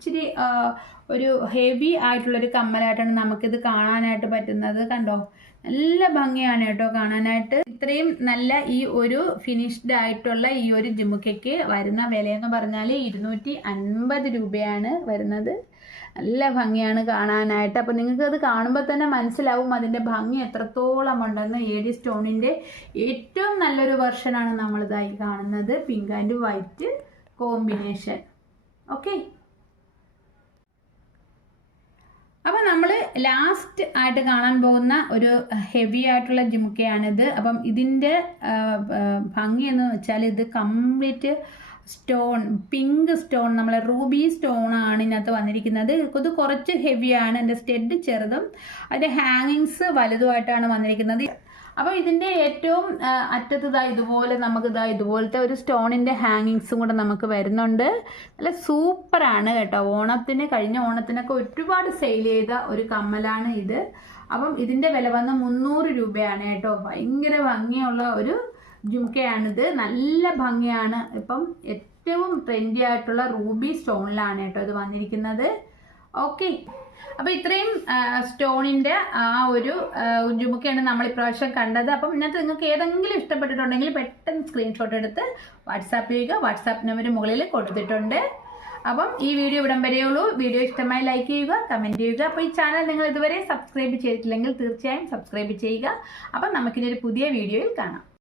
ഇച്ചിരി ഒരു ഹെവി ആയിട്ടുള്ളൊരു കമ്മലായിട്ടാണ് നമുക്കിത് കാണാനായിട്ട് പറ്റുന്നത്. കണ്ടോ, നല്ല ഭംഗിയാണ് കേട്ടോ കാണാനായിട്ട്. ഇത്രയും നല്ല ഈ ഒരു ഫിനിഷ്ഡ് ആയിട്ടുള്ള ഈ ഒരു ജുമുക്കയ്ക്ക് വരുന്ന വിലയെന്ന് പറഞ്ഞാൽ 250 രൂപയാണ് വരുന്നത്. നല്ല ഭംഗിയാണ് കാണാനായിട്ട്. അപ്പോൾ നിങ്ങൾക്ക് അത് കാണുമ്പോൾ തന്നെ മനസ്സിലാവും അതിൻ്റെ ഭംഗി എത്രത്തോളം ഉണ്ടെന്ന്. AD സ്റ്റോണിൻ്റെ ഏറ്റവും നല്ലൊരു വെർഷനാണ് നമ്മളിതായി കാണുന്നത്, pink and white combination. Okay, അപ്പം നമ്മൾ ലാസ്റ്റ് ആയിട്ട് കാണാൻ പോകുന്ന ഒരു ഹെവി ആയിട്ടുള്ള ജുമുക്കയാണിത്. അപ്പം ഇതിൻ്റെ ഭംഗി എന്ന് വെച്ചാൽ ഇത് കംപ്ലീറ്റ് സ്റ്റോൺ, പിങ്ക് സ്റ്റോൺ, നമ്മളെ റൂബി സ്റ്റോൺ ആണ് ഇതിനകത്ത് വന്നിരിക്കുന്നത്. ഇത് കുറച്ച് ഹെവിയാണ്, എൻ്റെ സ്റ്റെഡ് ചെറുതും അതിൻ്റെ ഹാങ്ങിങ്സ് വലുതുമായിട്ടാണ് വന്നിരിക്കുന്നത്. അപ്പോൾ ഇതിൻ്റെ ഏറ്റവും അറ്റത്ത് ഇതുപോലെ നമുക്ക് ഇതുപോലത്തെ ഒരു സ്റ്റോണിൻ്റെ ഹാങ്ങിങ്സും കൂടെ നമുക്ക് വരുന്നുണ്ട്. നല്ല സൂപ്പറാണ് കേട്ടോ. കഴിഞ്ഞ ഓണത്തിനൊക്കെ ഒരുപാട് സെയിൽ ചെയ്ത ഒരു കമ്മലാണ് ഇത്. അപ്പം ഇതിൻ്റെ വില വന്ന് 300 രൂപയാണ് കേട്ടോ. ഭയങ്കര ഭംഗിയുള്ള ഒരു ജുംക്കയാണിത്, നല്ല ഭംഗിയാണ്. ഇപ്പം ഏറ്റവും ട്രെൻഡി ആയിട്ടുള്ള റൂബി സ്റ്റോണിലാണ് കേട്ടോ ഇത് വന്നിരിക്കുന്നത്. ഓക്കെ, അപ്പോൾ ഇത്രയും സ്റ്റോണിൻ്റെ ആ ഒരു ജുമുക്കയാണ് നമ്മൾ ഇപ്രാവശ്യം കണ്ടത്. അപ്പം ഇതിനകത്ത് നിങ്ങൾക്ക് ഏതെങ്കിലും ഇഷ്ടപ്പെട്ടിട്ടുണ്ടെങ്കിൽ പെട്ടെന്ന് സ്ക്രീൻഷോട്ട് എടുത്ത് വാട്സാപ്പ് ചെയ്യുക. വാട്സാപ്പ് നമ്പർ മുകളിൽ കൊടുത്തിട്ടുണ്ട്. അപ്പം ഈ വീഡിയോ ഇവിടം വരെയുള്ളൂ. വീഡിയോ ഇഷ്ടമായി ലൈക്ക് ചെയ്യുക, കമൻറ്റ് ചെയ്യുക. അപ്പോൾ ഈ ചാനൽ നിങ്ങൾ ഇതുവരെ സബ്സ്ക്രൈബ് ചെയ്തിട്ടില്ലെങ്കിൽ തീർച്ചയായും സബ്സ്ക്രൈബ് ചെയ്യുക. അപ്പം നമുക്കിനി ഒരു പുതിയ വീഡിയോയിൽ കാണാം.